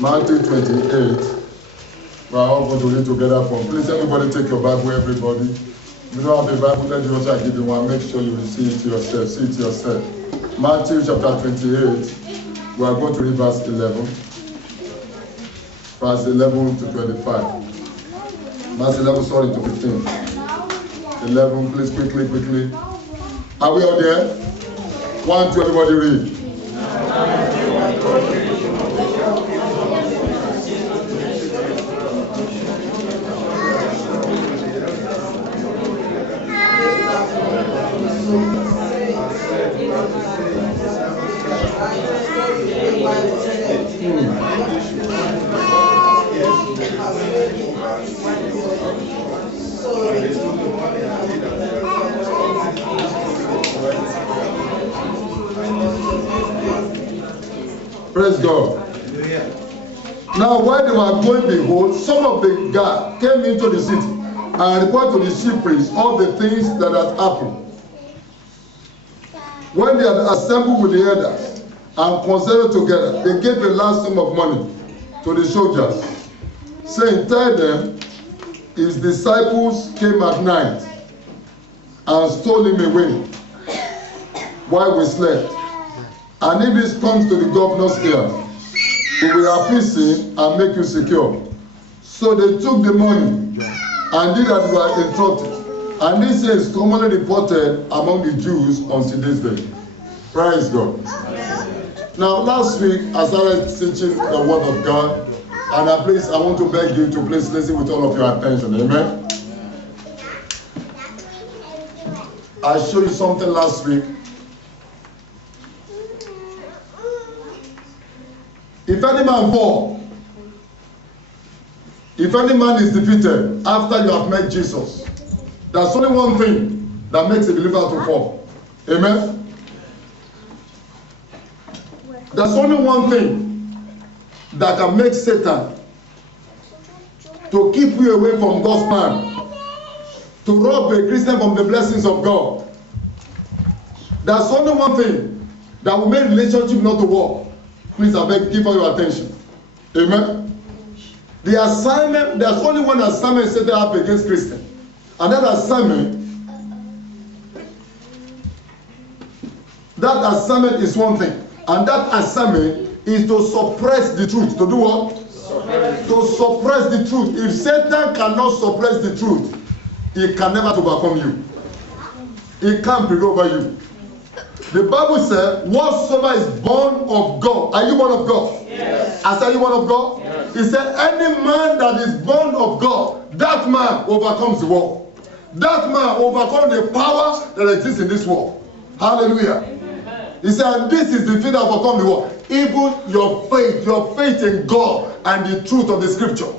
Matthew 28. We are all going to read together from. Please, everybody take your Bible, everybody. If you don't have a Bible, let the usher give you one. Make sure you see it yourself. See it yourself. Matthew chapter 28. We are going to read verse 11. Verse 11 to 25. Verse 11, sorry, to 15. 11, please, quickly. Are we all there? 1, 2, everybody read. Praise God. Now, while they were going, behold, some of the guards came into the city and reported to the chief priest all the things that had happened. When they had assembled with the elders and considered together, they gave a large sum of money to the soldiers, saying, tell them, his disciples came at night and stole him away while we slept. And if this comes to the governor's ear, he will appease him and make you secure. So they took the money and did as they were instructed. And this is commonly reported among the Jews until this day. Praise God. Now, last week, I started teaching the word of God. And I want to beg you to please listen with all of your attention. Amen. I showed you something last week. If any man fall, if any man is defeated after you have met Jesus, there's only one thing that makes a believer to fall. Amen. There's only one thing that can make Satan to keep you away from God's plan, to rob a Christian from the blessings of God. There's only one thing that will make relationship not to work. Please, I beg, give all your attention. Amen. The assignment, there's only one assignment set up against Christians. And that assignment is one thing. And that assignment is to suppress the truth. To do what? To suppress the truth. If Satan cannot suppress the truth, he can never overcome you. He can't prevail over you. The Bible says, whatsoever is born of God. Are you born of God? Yes. I said, are you born of God? Yes. He said, any man that is born of God, that man overcomes the world. That man overcomes the power that exists in this world. Hallelujah. Amen. He said, and this is the thing that overcomes the world. Even your faith in God and the truth of the scripture.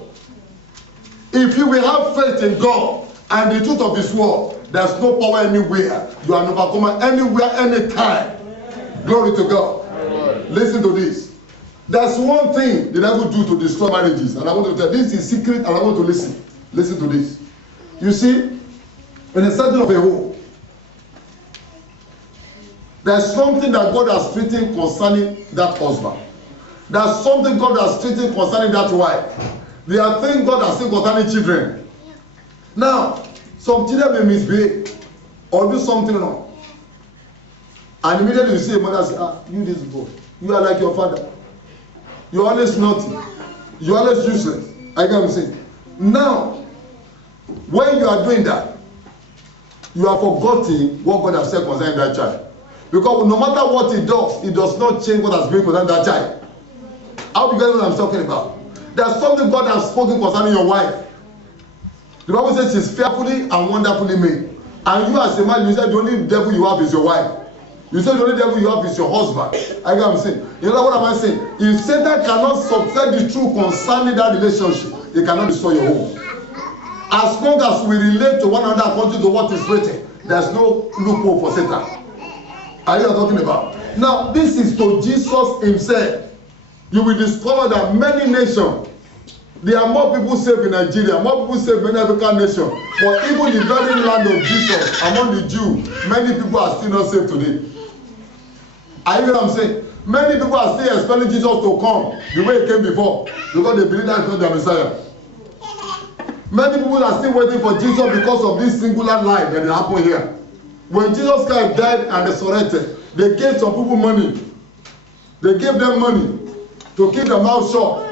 If you will have faith in God and the truth of this world, there's no power anywhere. You are an overcomer anywhere, anytime. Glory to God. Listen to this. There's one thing the devil do to destroy marriages. And I want to tell you, this is secret, and I want to listen. Listen to this. You see, in the setting of a home, there's something that God has written concerning that husband. There's something God has written concerning that wife. There are things God has written concerning children. Now, some children may misbehave or do something wrong. And immediately you see a mother say, you this boy, you are like your father. You're always naughty. You're always useless. I get what I'm saying. Now, when you are doing that, you are forgetting what God has said concerning that child. Because no matter what he does not change what has been concerning that child. How do you get what I'm talking about? There's something God has spoken concerning your wife. The Bible says she's fearfully and wonderfully made. And you as a man, you said the only devil you have is your wife. You said the only devil you have is your husband. I get what I'm saying. You know what am I saying? If Satan cannot subvert the truth concerning that relationship, he cannot destroy your home. As long as we relate to one another according to what is written, there's no loophole for Satan. Are you talking about? Now, this is to Jesus himself. You will discover that many nations, there are more people saved in Nigeria, more people saved in many African nations. But even the very land of Jesus, among the Jews, many people are still not saved today. Are you hear what I'm saying? Many people are still expecting Jesus to come the way he came before because they believe that's not their Messiah. Many people are still waiting for Jesus because of this singular life that happened here. When Jesus Christ died and resurrected, they gave some people money. They gave them money to keep their mouth shut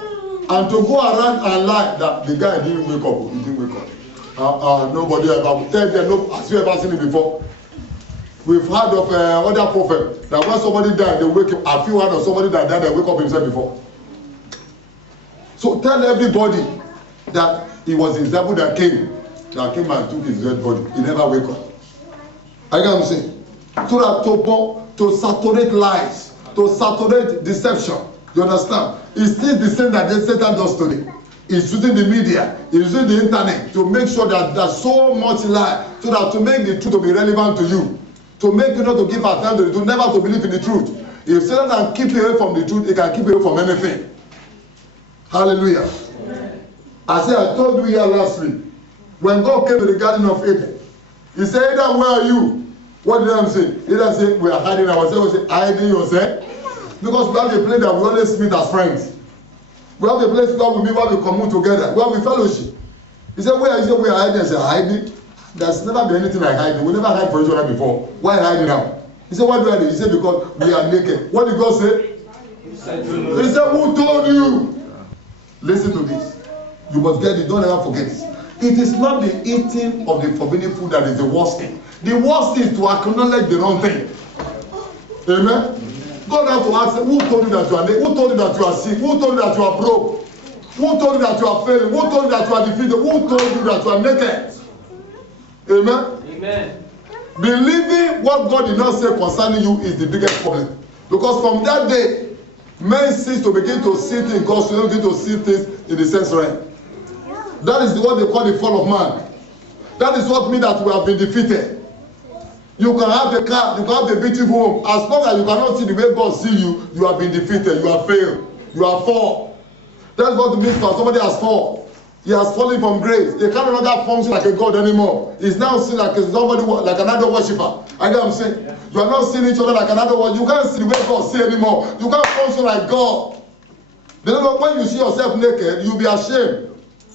and to go around and lie that the guy didn't wake up. He didn't wake up. Nobody ever tell them, no, as you ever seen it before. We've heard of other prophets that when somebody died, they wake up. Have you heard of somebody that died, they wake up himself before? So tell everybody that it was his devil that came and took his dead body. He never wake up. I get what I'm saying? So that to saturate lies, to saturate deception. You understand? It's still the same that Satan does today. He's using the media, he's using the internet to make sure that there's so much lie, so that to make the truth to be relevant to you, to make you not to give attention to the truth, never to believe in the truth. If Satan can keep you away from the truth, he can keep you away from anything. Hallelujah. I told you here last week, when God came to the Garden of Eden, he said, Adam, where are you? What did Adam say? Adam said, we are hiding ourselves. We say, hiding yourself? Because we have a place that we always meet as friends. We have a place where we meet, where we commune together, where we fellowship. He said, where is it? We are hiding. I said, hiding? There's never been anything like hiding. We never hide for each other before. Why hiding now? He said, why do I do? He said, because we are naked. What did God say? He said, who told you? Listen to this. You must get it. Don't ever forget this. It is not the eating of the forbidden food that is the worst thing. The worst thing is to acknowledge the wrong thing. Amen? God has to ask, who told you that you are naked? Who told you that you are sick? Who told you that you are broke? Who told you that you are failing? Who told you that you are defeated? Who told you that you are naked? Amen? Amen. Believing what God did not say concerning you is the biggest problem. Because from that day, men cease to begin to see things, God will begin to see things in the sense realm. That is what they call the fall of man. That is what means that we have been defeated. You can have a car, you can have a beautiful home. As long as you cannot see the way God sees you, you have been defeated, you have failed, you have fallen. That's what it means for somebody has fallen. He has fallen from grace. He can't no longer function like a God anymore. He's now seen like somebody, like another worshiper. I get what I'm saying? Yeah. You are not seeing each other like another worshiper. You can't see the way God sees anymore. You can't function like God. When you see yourself naked, you'll be ashamed.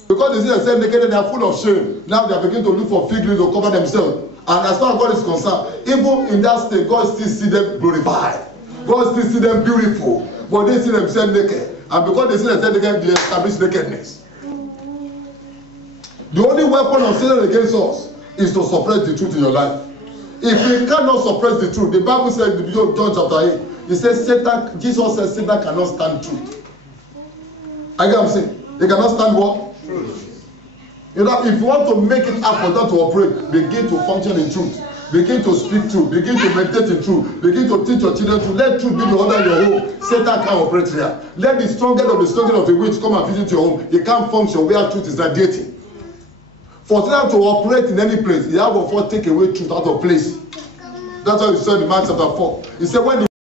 Because they see themselves naked and they are full of shame. Now they are beginning to look for fig leaves to cover themselves. And as far as God is concerned, even in that state, God still see them glorified. God still see them beautiful. But they see themselves naked. And because they see themselves naked, they establish nakedness. The only weapon of Satan against us is to suppress the truth in your life. If we cannot suppress the truth, the Bible says in John chapter 8, it says Jesus says Satan cannot stand truth. I get what I'm saying? They cannot stand what? Truth. You know, if you want to make it up for them to operate, begin to function in truth. Begin to speak truth. Begin to meditate in truth. Begin to teach your children truth. Let truth be the order in your home. Satan can't operate here. Let the strongest of the witch come and visit your home. He can't function where truth is radiating. For Satan to operate in any place, he has to take away truth out of place. That's why we saw in Mark chapter 4. He said, when the